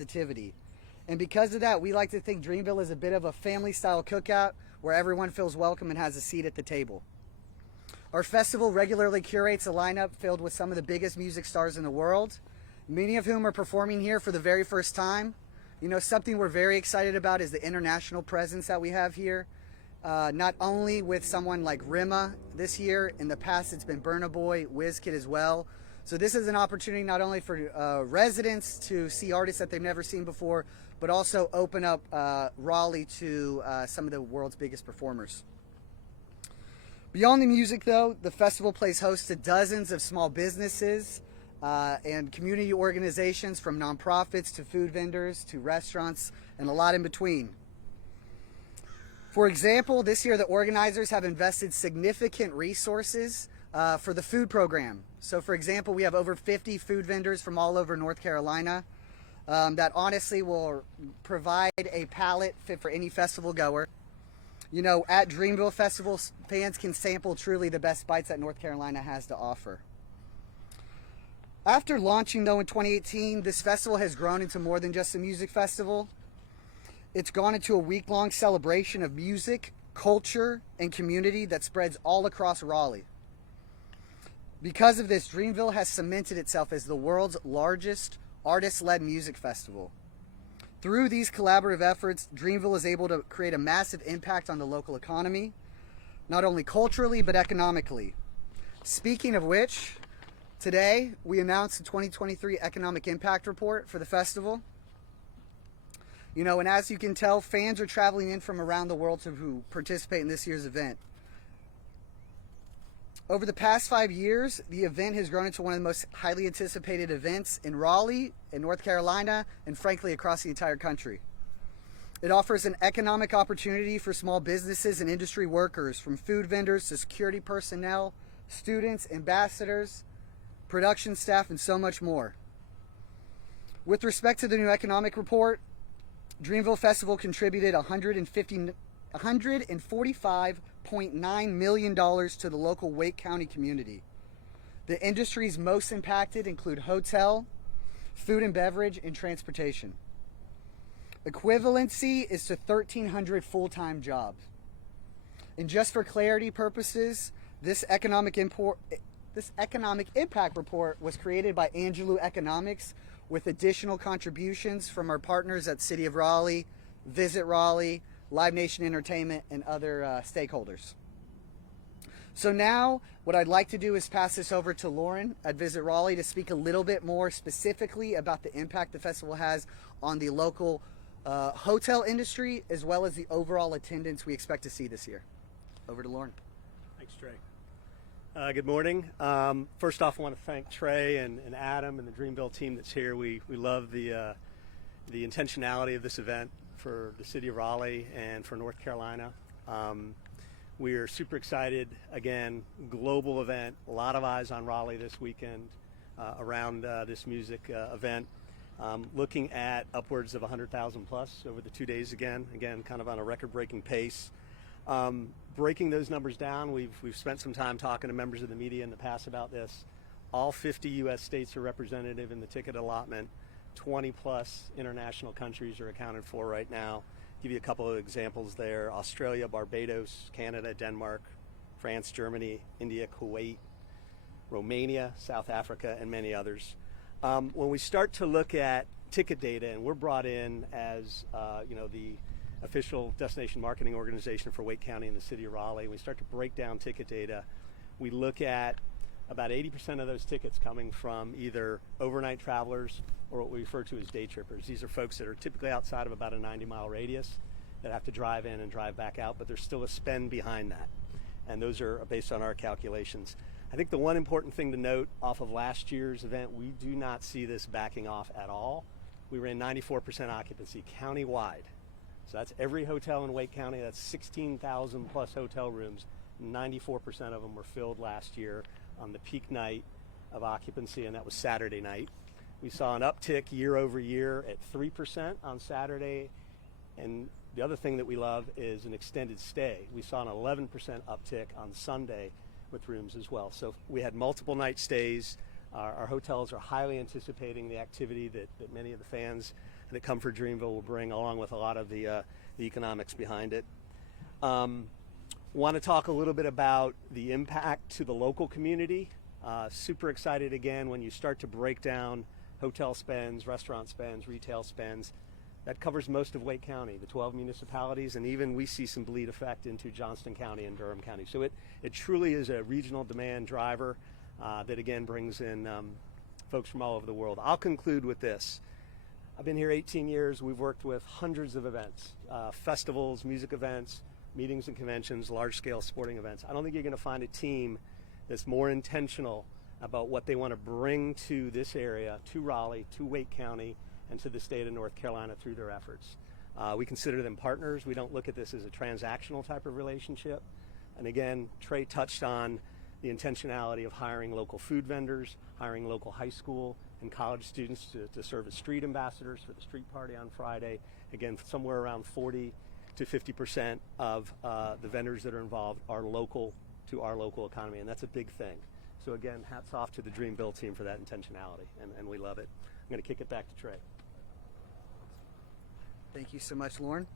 positivity. And because of that, we like to think Dreamville is a bit of a family-style cookout where everyone feels welcome and has a seat at the table. Our festival regularly curates a lineup filled with some of the biggest music stars in the world, many of whom are performing here for the very first time. You know, something we're very excited about is the international presence that we have here. Not only with someone like Rima this year, in the past it's been Burna Boy, WizKid as well. So this is an opportunity not only for residents to see artists that they've never seen before, but also open up Raleigh to some of the world's biggest performers. Beyond the music though, the festival plays host to dozens of small businesses and community organizations, from nonprofits to food vendors to restaurants and a lot in between. For example, this year the organizers have invested significant resources for the food program. So for example, we have over 50 food vendors from all over North Carolina that honestly will provide a palate fit for any festival goer. You know, at Dreamville Festival, fans can sample truly the best bites that North Carolina has to offer. After launching though in 2018, this festival has grown into more than just a music festival. It's gone into a week-long celebration of music, culture, and community that spreads all across Raleigh. Because of this, Dreamville has cemented itself as the world's largest artist-led music festival. Through these collaborative efforts, Dreamville is able to create a massive impact on the local economy, not only culturally, but economically. Speaking of which, today we announced the 2023 Economic Impact Report for the festival. You know, and as you can tell, fans are traveling in from around the world to participate in this year's event. Over the past 5 years, the event has grown into one of the most highly anticipated events in Raleigh, in North Carolina, and frankly across the entire country. It offers an economic opportunity for small businesses and industry workers, from food vendors to security personnel, students, ambassadors, production staff, and so much more. With respect to the new economic report, Dreamville Festival contributed $145.9 million to the local Wake County community. The industries most impacted include hotel, food and beverage, and transportation. Equivalency is to 1,300 full-time jobs. And just for clarity purposes, this economic impact report was created by Angelou Economics, with additional contributions from our partners at City of Raleigh, Visit Raleigh, Live Nation Entertainment, and other stakeholders. So now what I'd like to do is pass this over to Lauren at Visit Raleigh to speak a little bit more specifically about the impact the festival has on the local hotel industry, as well as the overall attendance we expect to see this year. Over to Lauren. Thanks, Trey. Good morning. First off, I want to thank Trey and Adam and the Dreamville team that's here. We love the intentionality of this event for the city of Raleigh and for North Carolina. We are super excited. Again, global event, a lot of eyes on Raleigh this weekend around this music event. Looking at upwards of 100,000 plus over the 2 days again, kind of on a record-breaking pace. Breaking those numbers down, we've spent some time talking to members of the media in the past about this. All 50 U.S. states are represented in the ticket allotment. 20 plus international countries are accounted for right now. Give you a couple of examples there: Australia, Barbados, Canada, Denmark, France, Germany, India, Kuwait, Romania, South Africa, and many others. When we start to look at ticket data, and we're brought in as the official destination marketing organization for Wake County and the city of Raleigh, we start to break down ticket data. We look at about 80% of those tickets coming from either overnight travelers or what we refer to as day trippers. These are folks that are typically outside of about a 90-mile radius that have to drive in and drive back out, but there's still a spend behind that. And those are based on our calculations. I think the one important thing to note off of last year's event, we do not see this backing off at all. We ran 94% occupancy countywide. So that's every hotel in Wake County. That's 16,000 plus hotel rooms. 94% of them were filled last year on the peak night of occupancy, and that was Saturday night. We saw an uptick year over year at 3% on Saturday. And the other thing that we love is an extended stay. We saw an 11% uptick on Sunday with rooms as well. So we had multiple night stays. Our hotels are highly anticipating the activity that many of the fans that Comfort Dreamville will bring, along with a lot of the economics behind it. Want to talk a little bit about the impact to the local community. Super excited again when you start to break down hotel spends, restaurant spends, retail spends. That covers most of Wake County, the 12 municipalities, and even we see some bleed effect into Johnston County and Durham County. So it truly is a regional demand driver that again brings in folks from all over the world. I'll conclude with this. I've been here 18 years. We've worked with hundreds of events, festivals, music events, meetings and conventions, large-scale sporting events. I don't think you're going to find a team that's more intentional about what they want to bring to this area, to Raleigh, to Wake County, and to the state of North Carolina through their efforts. We consider them partners. We don't look at this as a transactional type of relationship. And again, Trey touched on the intentionality of hiring local food vendors, hiring local high school and college students to serve as street ambassadors for the street party on Friday. Again, somewhere around 40 to 50% of the vendors that are involved are local to our local economy, and that's a big thing. So again, hats off to the Dreamville team for that intentionality, and we love it. I'm going to kick it back to Trey. Thank you so much, Lauren.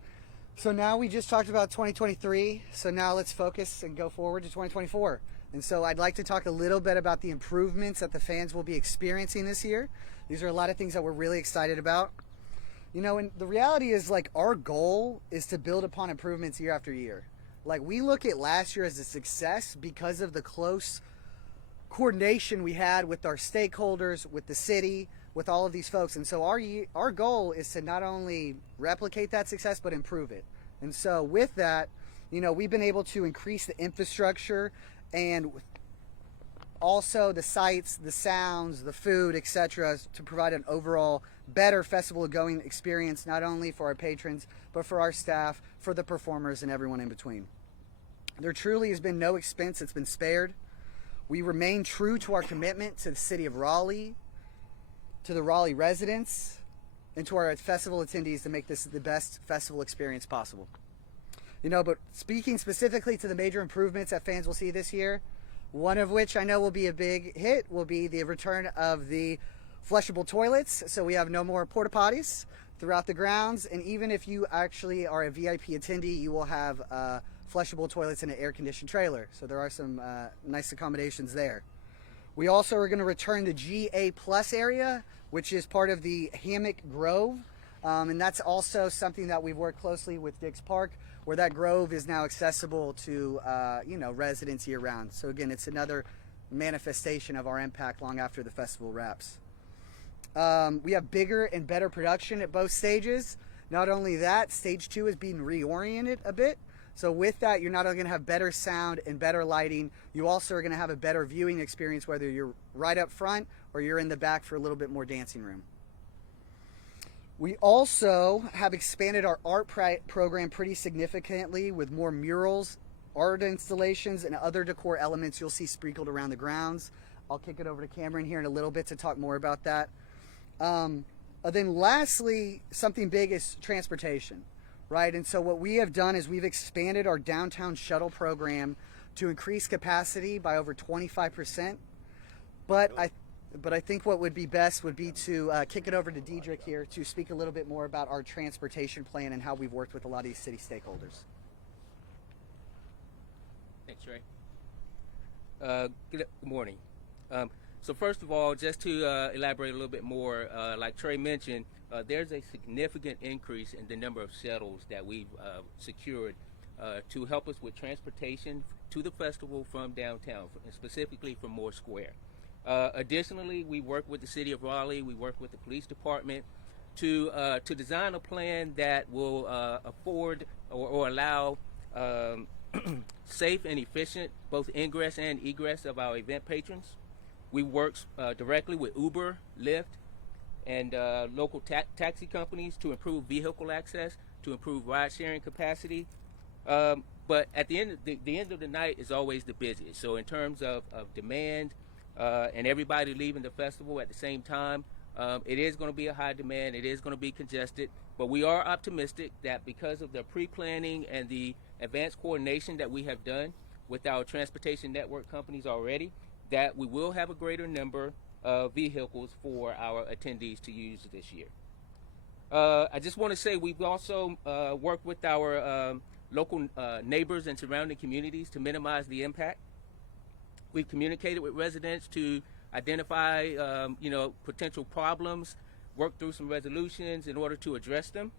So now we just talked about 2023, so now let's focus and go forward to 2024. And so I'd like to talk a little bit about the improvements that the fans will be experiencing this year. These are a lot of things that we're really excited about. You know, and the reality is, like, our goal is to build upon improvements year after year. Like, we look at last year as a success because of the close coordination we had with our stakeholders, with the city, with all of these folks. And so our goal is to not only replicate that success, but improve it. And so with that, you know, we've been able to increase the infrastructure and also the sights, the sounds, the food, etc., to provide an overall better festival going experience, not only for our patrons, but for our staff, for the performers, and everyone in between. There truly has been no expense that's been spared. We remain true to our commitment to the city of Raleigh, to the Raleigh residents, and to our festival attendees to make this the best festival experience possible. You know, but speaking specifically to the major improvements that fans will see this year, one of which I know will be a big hit will be the return of the flushable toilets. So we have no more porta potties throughout the grounds, and even if you actually are a VIP attendee, you will have flushable toilets in an air-conditioned trailer. So there are some nice accommodations there. We also are going to return the GA Plus area, which is part of the Hammock Grove, and that's also something that we've worked closely with Dix Park, where that grove is now accessible to you know, residents year-round. So again, it's another manifestation of our impact long after the festival wraps. We have bigger and better production at both stages. Not only that, stage 2 is being reoriented a bit. So with that, you're not only going to have better sound and better lighting, you also are going to have a better viewing experience, whether you're right up front or you're in the back for a little bit more dancing room. We also have expanded our art program pretty significantly with more murals, art installations, and other decor elements you'll see sprinkled around the grounds. I'll kick it over to Cameron here in a little bit to talk more about that. Then lastly, something big is transportation, right? And so what we have done is we've expanded our downtown shuttle program to increase capacity by over 25%. But I think what would be best would be to kick it over to Diedrich here to speak a little bit more about our transportation plan and how we've worked with a lot of these city stakeholders. Thanks, Trey. Good morning. So first of all, just to elaborate a little bit more, like Trey mentioned, there's a significant increase in the number of shuttles that we've secured to help us with transportation to the festival from downtown, specifically from Moore Square. Additionally, we work with the city of Raleigh, we work with the police department to design a plan that will afford or allow safe and efficient both ingress and egress of our event patrons. We work directly with Uber, Lyft, and local taxi companies to improve vehicle access, to improve ride-sharing capacity. But at the end of the night is always the busiest. So in terms of demand and everybody leaving the festival at the same time, it is going to be a high demand. It is going to be congested. But we are optimistic that because of the pre-planning and the advanced coordination that we have done with our transportation network companies already, that we will have a greater number of vehicles for our attendees to use this year. I just want to say we've also worked with our local neighbors and surrounding communities to minimize the impact. We've communicated with residents to identify, potential problems, work through some resolutions in order to address them.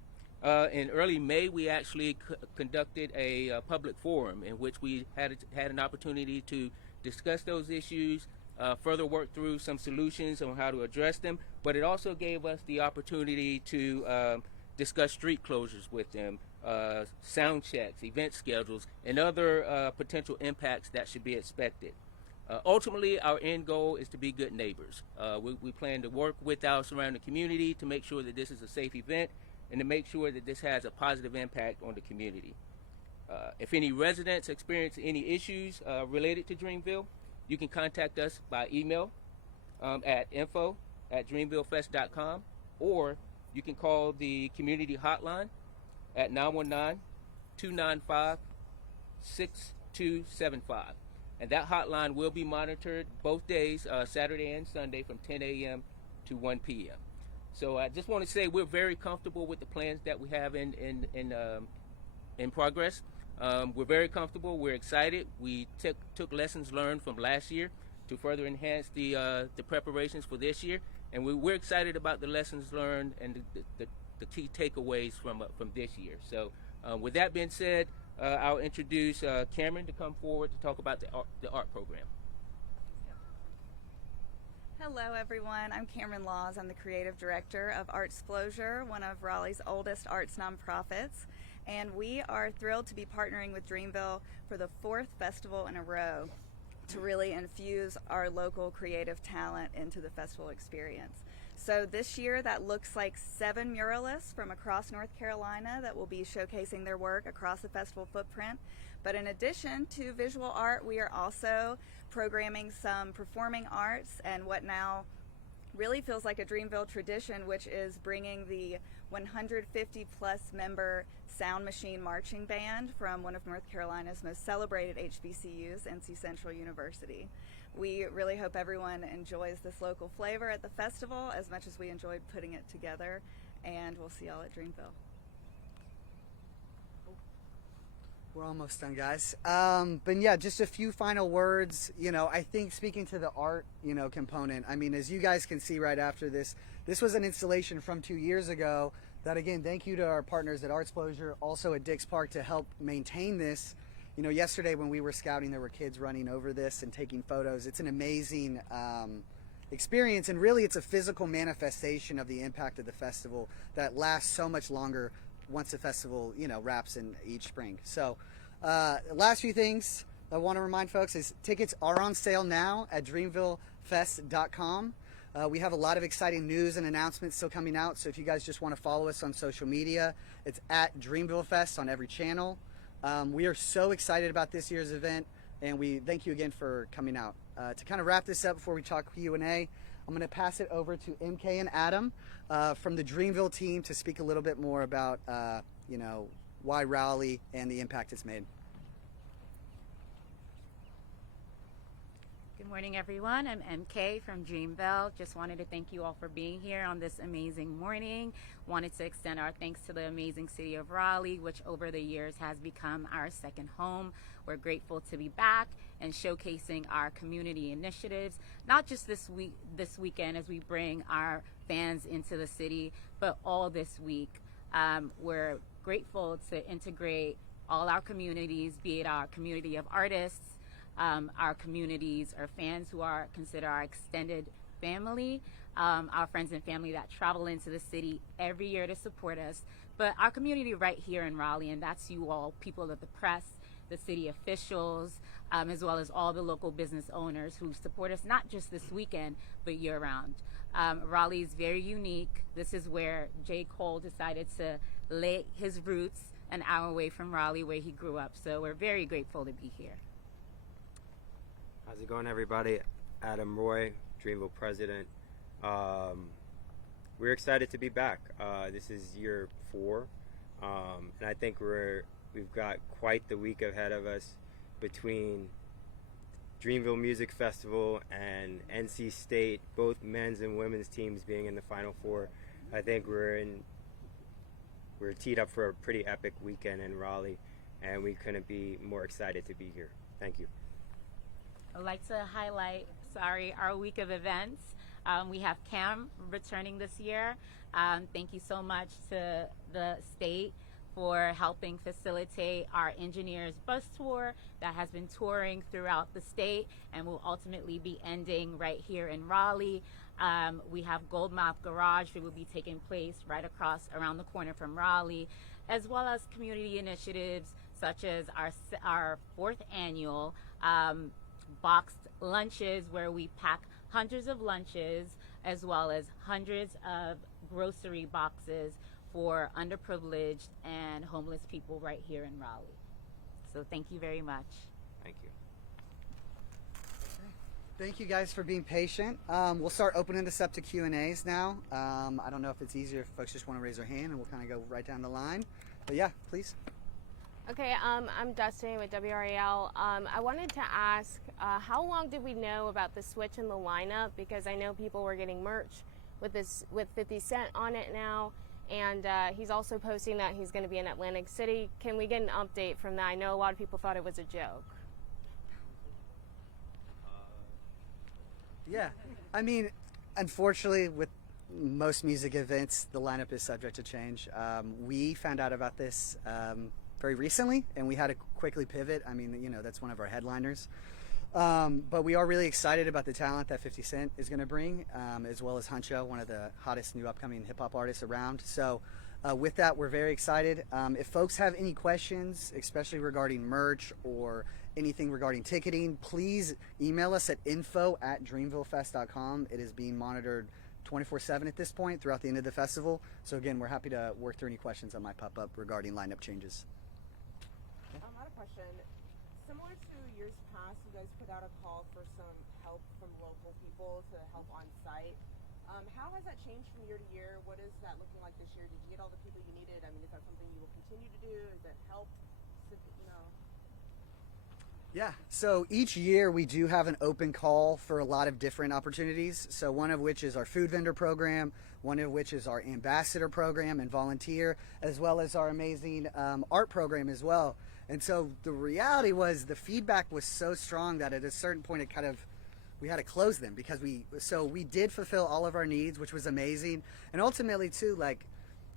In early May, we actually conducted a public forum in which we had an opportunity to discuss those issues, further work through some solutions on how to address them, but it also gave us the opportunity to discuss street closures with them, sound checks, event schedules, and other potential impacts that should be expected. Ultimately, our end goal is to be good neighbors. We plan to work with our surrounding community to make sure that this is a safe event and to make sure that this has a positive impact on the community. If any residents experience any issues related to Dreamville, you can contact us by email at info@dreamvillefest.com, or you can call the community hotline at 919-295-6275. And that hotline will be monitored both days, Saturday and Sunday, from 10 a.m. to 1 p.m. So I just want to say we're very comfortable with the plans that we have in progress. We're very comfortable. We're excited. We took lessons learned from last year to further enhance the preparations for this year, and we're excited about the lessons learned and the key takeaways from this year. So with that being said, I'll introduce Cameron to come forward to talk about the art program. Hello everyone, I'm Cameron Laws. I'm the creative director of Artsplosion, one of Raleigh's oldest arts nonprofits, and we are thrilled to be partnering with Dreamville for the 4th festival in a row to really infuse our local creative talent into the festival experience. So this year that looks like 7 muralists from across North Carolina that will be showcasing their work across the festival footprint. But in addition to visual art, we are also programming some performing arts and what now really feels like a Dreamville tradition, which is bringing the 150 plus member Sound Machine Marching Band from one of North Carolina's most celebrated HBCUs, NC Central University. We really hope everyone enjoys this local flavor at the festival as much as we enjoyed putting it together, and we'll see y'all at Dreamville. We're almost done, guys. But yeah, just a few final words. I think speaking to the art, component, I mean, as you guys can see right after this was an installation from 2 years ago that, again, thank you to our partners at Artsplosion, also at Dix Park to help maintain this. Yesterday when we were scouting, there were kids running over this and taking photos. It's an amazing experience, and really it's a physical manifestation of the impact of the festival that lasts so much longer once the festival, wraps in each spring. So last few things I want to remind folks is tickets are on sale now at dreamvillefest.com. We have a lot of exciting news and announcements still coming out, so if you guys just want to follow us on social media, it's at Dreamville Fest on every channel. We are so excited about this year's event, and we thank you again for coming out. To kind of wrap this up before we talk Q&A, I'm going to pass it over to MK and Adam from the Dreamville team to speak a little bit more about, why Raleigh and the impact it's made. Good morning, everyone. I'm MK from Dreamville. Just wanted to thank you all for being here on this amazing morning. Wanted to extend our thanks to the amazing city of Raleigh, which over the years has become our second home. We're grateful to be back and showcasing our community initiatives, not just this weekend as we bring our fans into the city, but all this week. We're grateful to integrate all our communities, be it our community of artists, our communities, our fans who are considered our extended family, our friends and family that travel into the city every year to support us, but our community right here in Raleigh, and that's you all, people of the press, the city officials, as well as all the local business owners who support us not just this weekend, but year round. Raleigh is very unique. This is where J. Cole decided to lay his roots an hour away from Raleigh where he grew up, so we're very grateful to be here. How's it going, everybody? Adam Roy, Dreamville president. We're excited to be back. This is year 4, and I think we've got quite the week ahead of us between Dreamville Music Festival and NC State, both men's and women's teams being in the Final Four. I think we're in we're teed up for a pretty epic weekend in Raleigh, and we couldn't be more excited to be here. Thank you. I'd like to highlight, our week of events. We have Cam returning this year. Thank you so much to the state for helping facilitate our engineers bus tour that has been touring throughout the state and will ultimately be ending right here in Raleigh. We have Gold Mouth Garage, which will be taking place right around the corner from Raleigh, as well as community initiatives such as our 4th annual boxed lunches, where we pack hundreds of lunches as well as hundreds of grocery boxes for underprivileged and homeless people right here in Raleigh. So thank you very much. Thank you. Thank you guys for being patient. We'll start opening this up to Q&As now. I don't know if it's easier if folks just want to raise their hand, and we'll kind of go right down the line. But yeah, please. Okay, I'm Dustin with WRAL. I wanted to ask, how long did we know about the switch in the lineup? Because I know people were getting merch with 50 Cent on it now, and he's also posting that he's going to be in Atlantic City. Can we get an update from that? I know a lot of people thought it was a joke. Yeah, I mean, unfortunately, with most music events, the lineup is subject to change. We found out about this very recently, and we had to quickly pivot. I mean, you know, that's one of our headliners. But we are really excited about the talent that 50 Cent is going to bring, as well as Huncho, one of the hottest new upcoming hip-hop artists around. So with that, we're very excited. If folks have any questions, especially regarding merch or anything regarding ticketing, please email us at info@dreamvillefest.com. It is being monitored 24/7 at this point throughout the end of the festival. So again, we're happy to work through any questions that might pop up regarding lineup changes. I had a question. Similar to years past, you guys put out a call for some help from local people to help on site. How has that changed from year to year? What is that looking like this year? Did you get all the people you needed? I mean, is that something you will continue to do? Is it help? You know? Yeah, so each year we do have an open call for a lot of different opportunities. So one of which is our food vendor program, one of which is our ambassador program and volunteer, as well as our amazing art program as well. And so the reality was the feedback was so strong that at a certain point it kind of, we had to close them because we did fulfill all of our needs, which was amazing. And ultimately too, like,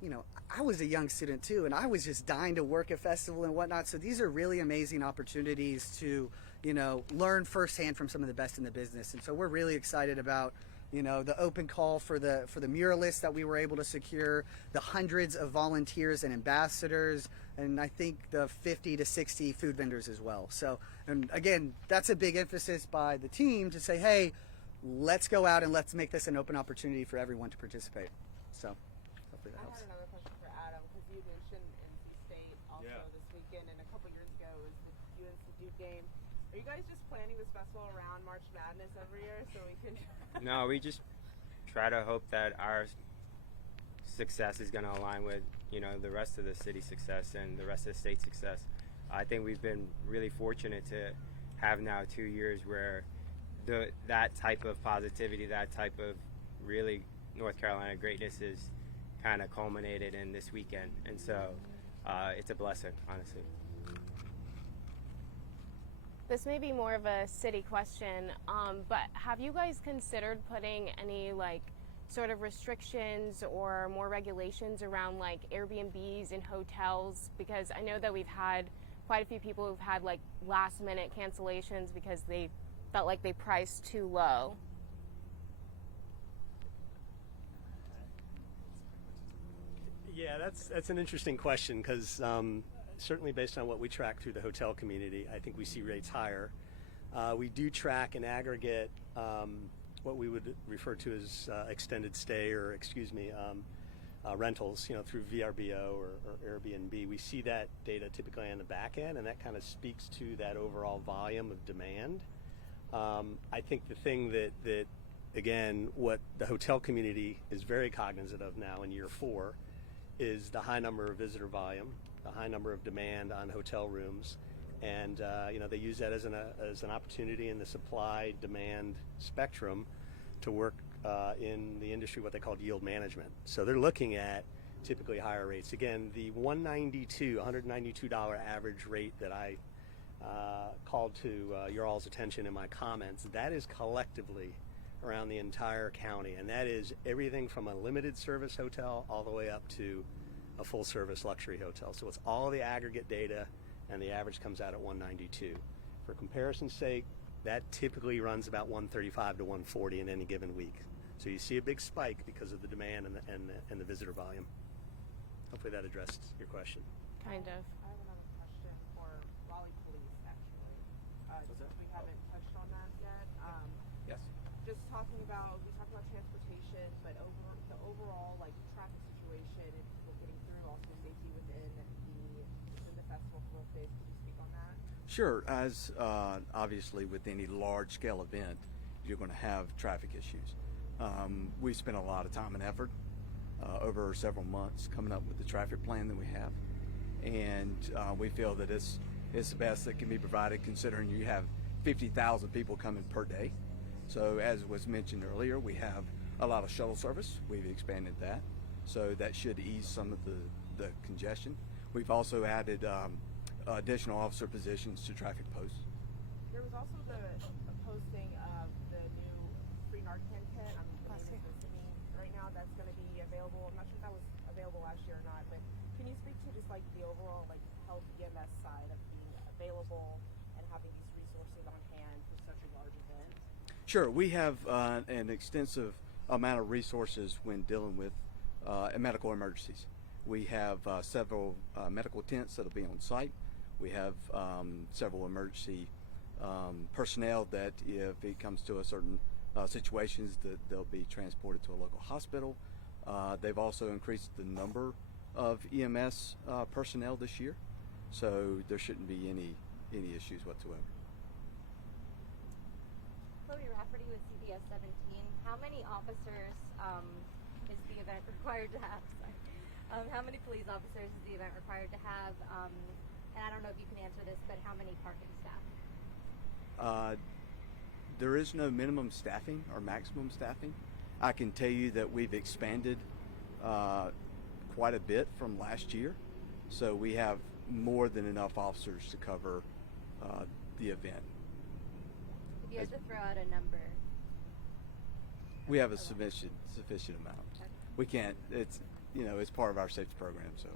you know, I was a young student too, and I was just dying to work at festival and whatnot. So these are really amazing opportunities to, you know, learn firsthand from some of the best in the business. And so we're really excited about, you know, the open call for the muralists that we were able to secure, the hundreds of volunteers and ambassadors, and I think the 50 to 60 food vendors as well. So, and again, that's a big emphasis by the team to say, hey, let's go out and let's make this an open opportunity for everyone to participate. So hopefully that I helps. had another question for Adam, because you mentioned NC State also this weekend, and a couple years ago it was the UNC Duke game. Are you guys just planning this festival around March Madness every year so we can? No, we just try to hope that our success is going to align with, you know, the rest of the city's success and the rest of the state's success. I think we've been really fortunate to have now 2 years where that type of positivity, that type of really North Carolina greatness is kind of culminated in this weekend. And so it's a blessing, honestly. This may be more of a city question, but have you guys considered putting any like sort of restrictions or more regulations around like Airbnbs and hotels? Because I know that we've had quite a few people who've had like last minute cancellations because they felt like they priced too low. Yeah, that's an interesting question because certainly based on what we track through the hotel community, I think we see rates higher. We do track in aggregate what we would refer to as extended stay or, rentals, you know, through VRBO or Airbnb. We see that data typically on the back end, and that kind of speaks to that overall volume of demand. I think the thing that again, what the hotel community is very cognizant of now in year 4 is the high number of visitor volume, the high number of demand on hotel rooms, and you know, they use that as an opportunity in the supply-demand spectrum to work in the industry what they call yield management. So they're looking at typically higher rates. Again, the $192 average rate that I called to your all's attention in my comments, that is collectively around the entire county, and that is everything from a limited service hotel all the way up to a full service luxury hotel. So it's all the aggregate data, and the average comes out at 192. For comparison's sake, that typically runs about 135 to 140 in any given week. So you see a big spike because of the demand and the visitor volume. Hopefully that addressed your question. Kind of. I have another question for Raleigh Police, actually. Since we haven't touched on that yet. Yes. Just we talked about transportation, but the overall like traffic situation and people getting through, also safety within the festival for both days. Could you speak on that? Sure. As obviously with any large-scale event, you're going to have traffic issues. We spent a lot of time and effort over several months coming up with the traffic plan that we have, and we feel that it's the best that can be provided considering you have 50,000 people coming per day. So as was mentioned earlier, we have a lot of shuttle service. We've expanded that, so that should ease some of the congestion. We've also added additional officer positions to traffic posts. There was also the posting of the new free Narcan kit. I'm listening right now. That's going to be available. I'm not sure if that was available last year or not, but can you speak to just like the overall like health EMS side of being available and having these resources on hand for such a large event? Sure, we have an extensive amount of resources when dealing with medical emergencies. We have several medical tents that'll be on site. We have several emergency personnel that if it comes to a certain situations that they'll be transported to a local hospital. They've also increased the number of EMS personnel this year, so there shouldn't be any issues whatsoever. Chloe Rafferty with CBS 17. How many officers is the event required to have? How many police officers is the event required to have? And I don't know if you can answer this, but how many parking staff? There is no minimum staffing or maximum staffing. I can tell you that we've expanded quite a bit from last year, so we have more than enough officers to cover the event. If you had to throw out a number. We have a sufficient amount. Okay. We can't. It's part of our safety program. So.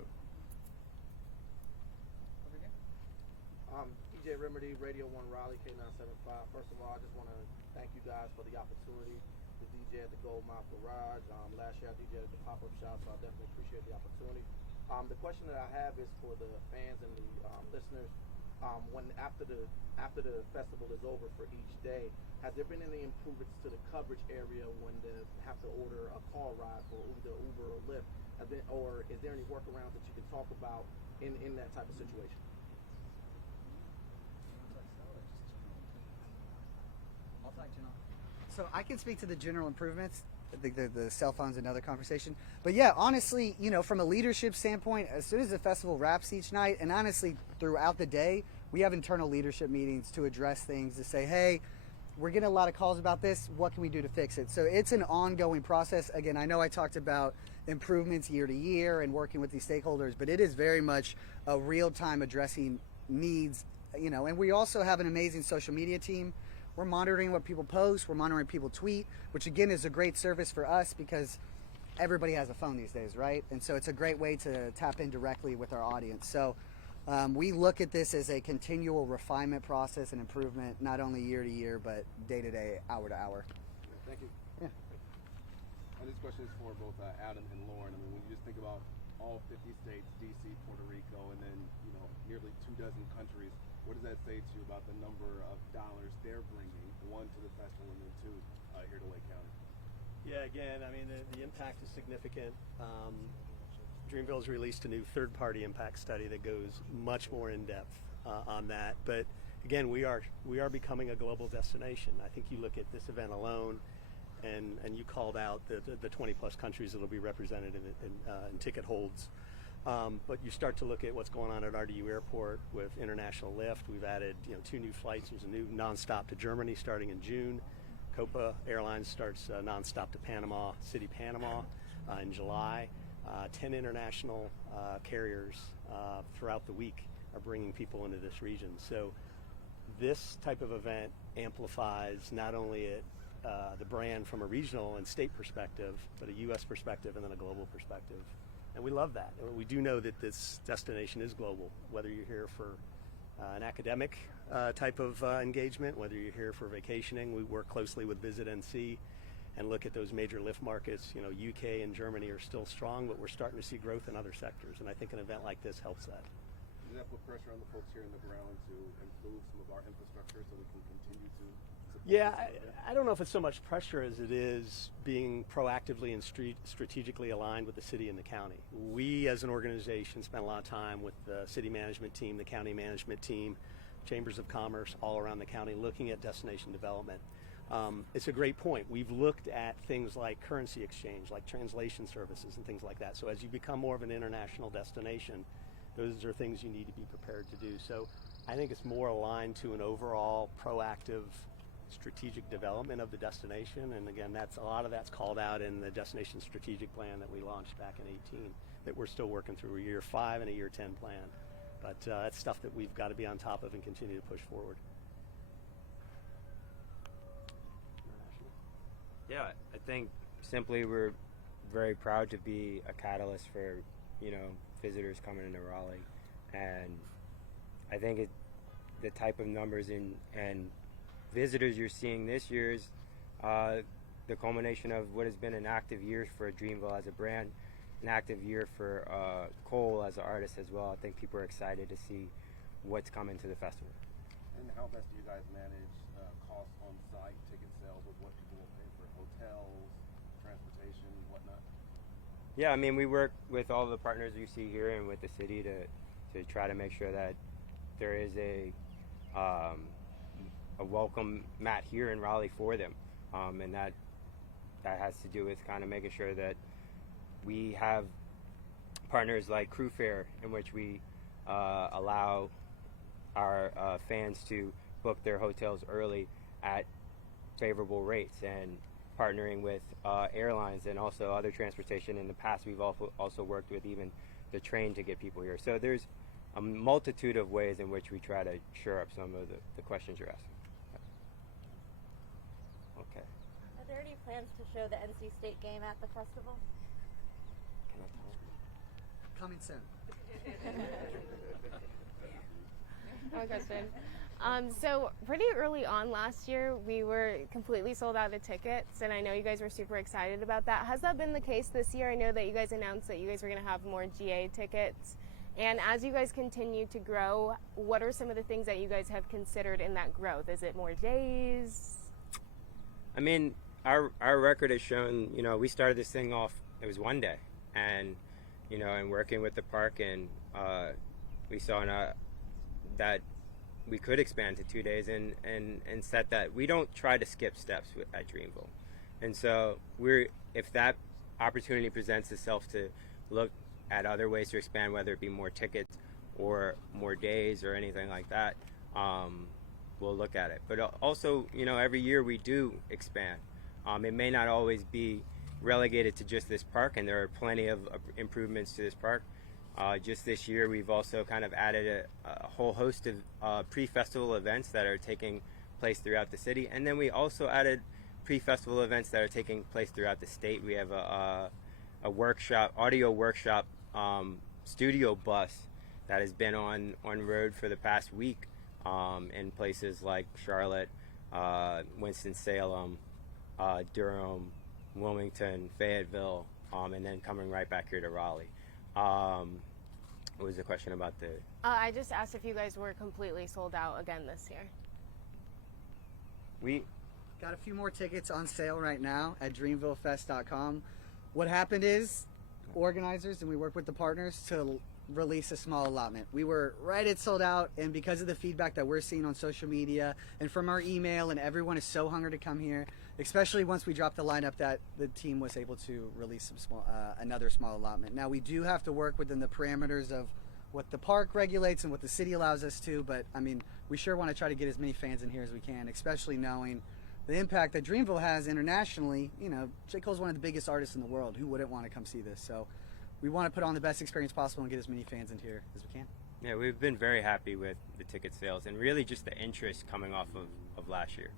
DJ Remedy, Radio 1 Raleigh, K975. First of all, I just want to thank you guys for the opportunity to DJ at the Gold Mile Garage. Last year I DJed at the pop-up shop, so I definitely appreciate the opportunity. The question that I have is for the fans and the listeners. When after the festival is over for each day, has there been any improvements to the coverage area when they have to order a car ride for either Uber or Lyft? Or is there any workarounds that you can talk about in that type of situation? So I can speak to the general improvements. I think the cell phone's another conversation. But yeah, honestly, from a leadership standpoint, as soon as the festival wraps each night, and honestly throughout the day, we have internal leadership meetings to address things, to say, hey, we're getting a lot of calls about this. What can we do to fix it? So it's an ongoing process. Again, I know I talked about improvements year to year and working with these stakeholders, but it is very much a real-time addressing needs, and we also have an amazing social media team. We're monitoring what people post. We're monitoring people tweet, which again is a great service for us because everybody has a phone these days, right? And so it's a great way to tap in directly with our audience. So we look at this as a continual refinement process and improvement, not only year to year, but day to day, hour to hour. Thank you. Yeah. And this question is for both Adam and Lauren. I mean, when you just think about all 50 states, DC, Puerto Rico, and then nearly 24 countries, what does that say to you about the number of dollars they're bringing, one to the festival and then two here to Lake County? Yeah, again, I mean, the impact is significant. Dreamville's released a new third-party impact study that goes much more in depth on that. But again, we are becoming a global destination. I think you look at this event alone, and you called out the 20-plus countries that will be represented in ticket holds. But you start to look at what's going on at RDU Airport with international lift. We've added 2 new flights. There's a new nonstop to Germany starting in June. Copa Airlines starts nonstop to Panama City, Panama in July. 10 international carriers throughout the week are bringing people into this region. So this type of event amplifies not only the brand from a regional and state perspective, but a U.S. perspective and then a global perspective. And we love that. We do know that this destination is global, whether you're here for an academic type of engagement, whether you're here for vacationing. We work closely with Visit NC and look at those major lift markets. You know, UK and Germany are still strong, but we're starting to see growth in other sectors. And I think an event like this helps that. Does that put pressure on the folks here in the ground to improve some of our infrastructure so we can continue to support Yeah, this event? I don't know if it's so much pressure as it is being proactively and strategically aligned with the city and the county. We as an organization spend a lot of time with the city management team, the county management team, chambers of commerce all around the county looking at destination development. It's a great point. We've looked at things like currency exchange, like translation services and things like that. So as you become more of an international destination, those are things you need to be prepared to do. So I think it's more aligned to an overall proactive strategic development of the destination. And again, that's a lot of that's called out in the destination strategic plan that we launched back in 2018 that we're still working through, a year 5 and a year 10 plan. But that's stuff that we've got to be on top of and continue to push forward. Yeah, I think simply we're very proud to be a catalyst for, visitors coming into Raleigh. And I think the type of numbers and visitors you're seeing this year is the culmination of what has been an active year for Dreamville as a brand, an active year for Cole as an artist as well. I think people are excited to see what's coming to the festival. And how best do you guys manage costs on site, ticket sales, with what people will pay for hotels, transportation, whatnot? Yeah, I mean, we work with all the partners you see here and with the city to try to make sure that there is a welcome mat here in Raleigh for them, and that has to do with kind of making sure that we have partners like Crew Fair, in which we allow our fans to book their hotels early at favorable rates, and partnering with airlines and also other transportation. In the past, we've also worked with even the train to get people here. So there's a multitude of ways in which we try to shore up some of the questions you're asking. Okay. Are there any plans to show the NC State game at the festival? Coming soon. One question. So pretty early on last year, we were completely sold out of tickets, and I know you guys were super excited about that. Has that been the case this year? I know that you guys announced that you guys were going to have more GA tickets. And as you guys continue to grow, what are some of the things that you guys have considered in that growth? Is it more days? I mean, our record has shown, we started this thing off, it was one day. And, and working with the park, and we saw that we could expand to 2 days and set that. We don't try to skip steps at Dreamville. And so if that opportunity presents itself to look at other ways to expand, whether it be more tickets or more days or anything like that, we'll look at it. But also, every year we do expand. It may not always be relegated to just this park, and there are plenty of improvements to this park. Just this year, we've also kind of added a whole host of pre-festival events that are taking place throughout the city. And then we also added pre-festival events that are taking place throughout the state. We have a workshop, audio workshop studio bus that has been on road for the past week in places like Charlotte, Winston-Salem, Durham, Wilmington, Fayetteville, and then coming right back here to Raleigh. What was the question about the... I just asked if you guys were completely sold out again this year. We got a few more tickets on sale right now at dreamvillefest.com. What happened is organizers, and we work with the partners to release a small allotment. We were right at sold out, and because of the feedback that we're seeing on social media and from our email, and everyone is so hungry to come here, especially once we dropped the lineup, that the team was able to release some another small allotment. Now we do have to work within the parameters of what the park regulates and what the city allows us to, but I mean, we sure want to try to get as many fans in here as we can, especially knowing the impact that Dreamville has internationally. J. Cole's one of the biggest artists in the world. Who wouldn't want to come see this? So we want to put on the best experience possible and get as many fans in here as we can. Yeah, we've been very happy with the ticket sales and really just the interest coming off of last year.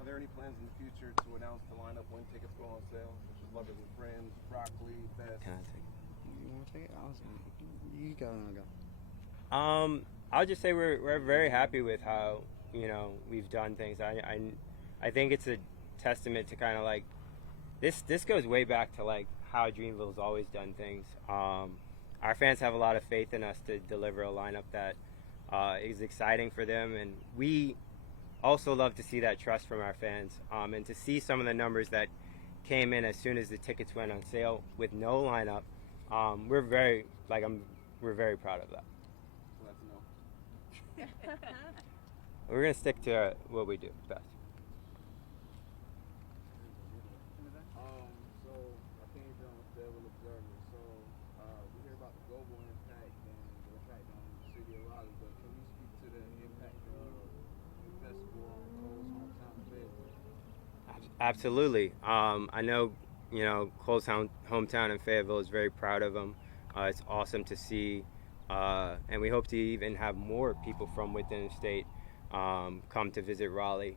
Are there any plans in the future to announce the lineup when tickets go on sale, such as Lovers and Friends, Broccoli, Best? Can I take it? You want to take it? You go, and I'll go. I'll just say we're very happy with how, you know, we've done things. I think it's a testament to kind of like this goes way back to like how Dreamville's always done things. Our fans have a lot of faith in us to deliver a lineup that is exciting for them, and we also love to see that trust from our fans, and to see some of the numbers that came in as soon as the tickets went on sale with no lineup. We're very proud of that. Glad to know. We're gonna stick to what we do best. So I came from Fayetteville Observer. So we hear about the global impact and the impact on the city of Raleigh, but can you speak to the impact of the festival on Cole's hometown of Fayetteville? Absolutely. I know, you know, Cole's hometown in Fayetteville is very proud of him. It's awesome to see, and we hope to even have more people from within the state come to visit Raleigh.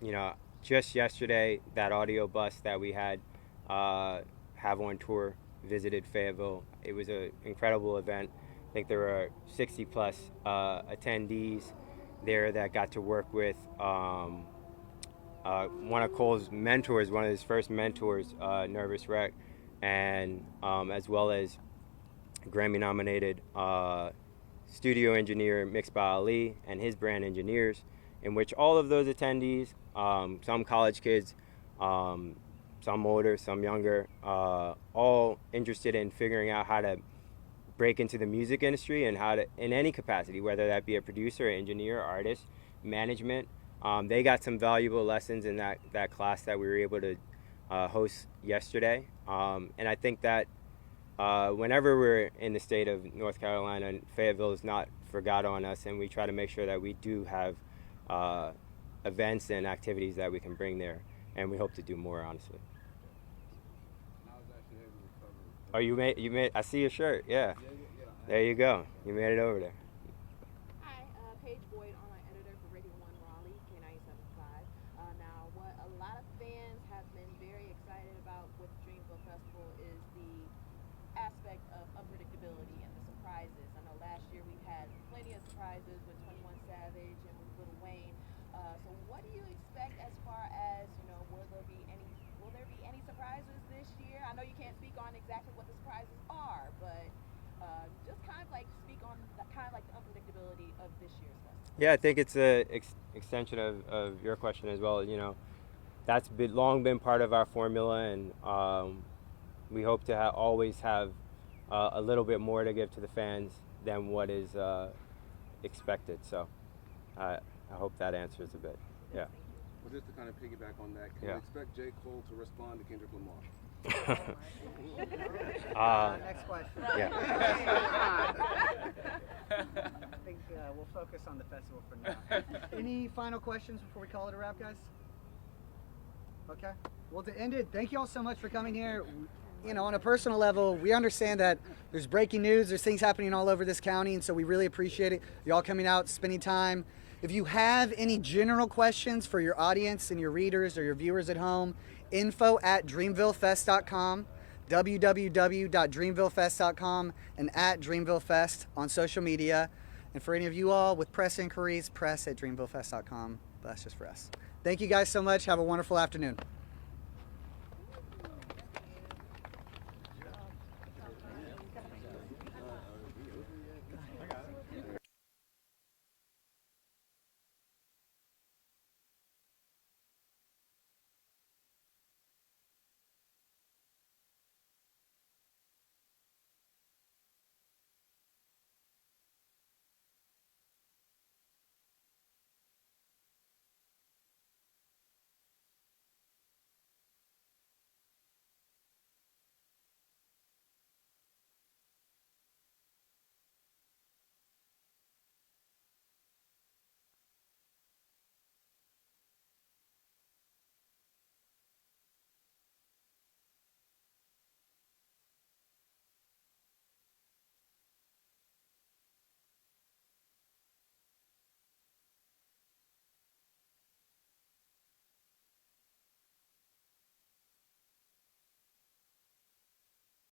You know, just yesterday, that audio bus that we had have on tour visited Fayetteville. It was an incredible event. I think there were 60 plus attendees there that got to work with one of Cole's mentors, one of his first mentors, Nervous Wreck, and as well as Grammy-nominated studio engineer Mixed by Ali and his brand engineers, in which all of those attendees, some college kids, some older, some younger, all interested in figuring out how to break into the music industry and how to, in any capacity, whether that be a producer, engineer, artist, management. They got some valuable lessons in that class that we were able to host yesterday. And I think that whenever we're in the state of North Carolina, Fayetteville is not forgot on us, and we try to make sure that we do have events and activities that we can bring there, and we hope to do more, honestly. Oh, you made, I see your shirt, yeah. There you go, you made it over there. Hi, Paige Boyd, online editor for Radio 1 Raleigh, K97.5. Now, what a lot of fans have been very excited about with Dreamville Festival is the aspect of unpredictability and the surprises. I know last year we had plenty of surprises with 21 Savage and with Lil Wayne. So what do you expect as far as, you know, will there be any surprises this year? I know you can't speak on exactly what the surprises are, but just kind of like speak on the unpredictability of this year's festival. Yeah, I think it's an extension of your question as well. You know, that's long been part of our formula, and we hope to always have a little bit more to give to the fans than what is expected. So I hope that answers a bit. Yeah. Well, just to kind of piggyback on that, can Yeah. we expect J. Cole to respond to Kendrick Lamar? Next question. Yeah. I think we'll focus on the festival for now. Any final questions before we call it a wrap, guys? Okay. Well, to end it, thank you all so much for coming here. You know, on a personal level, we understand that there's breaking news, there's things happening all over this county, and so we really appreciate it. Y'all coming out, spending time. If you have any general questions for your audience and your readers or your viewers at home, info@dreamvillefest.com, www.dreamvillefest.com, and @DreamvilleFest on social media. And for any of you all with press inquiries, press@dreamvillefest.com. That's just for us. Thank you guys so much. Have a wonderful afternoon.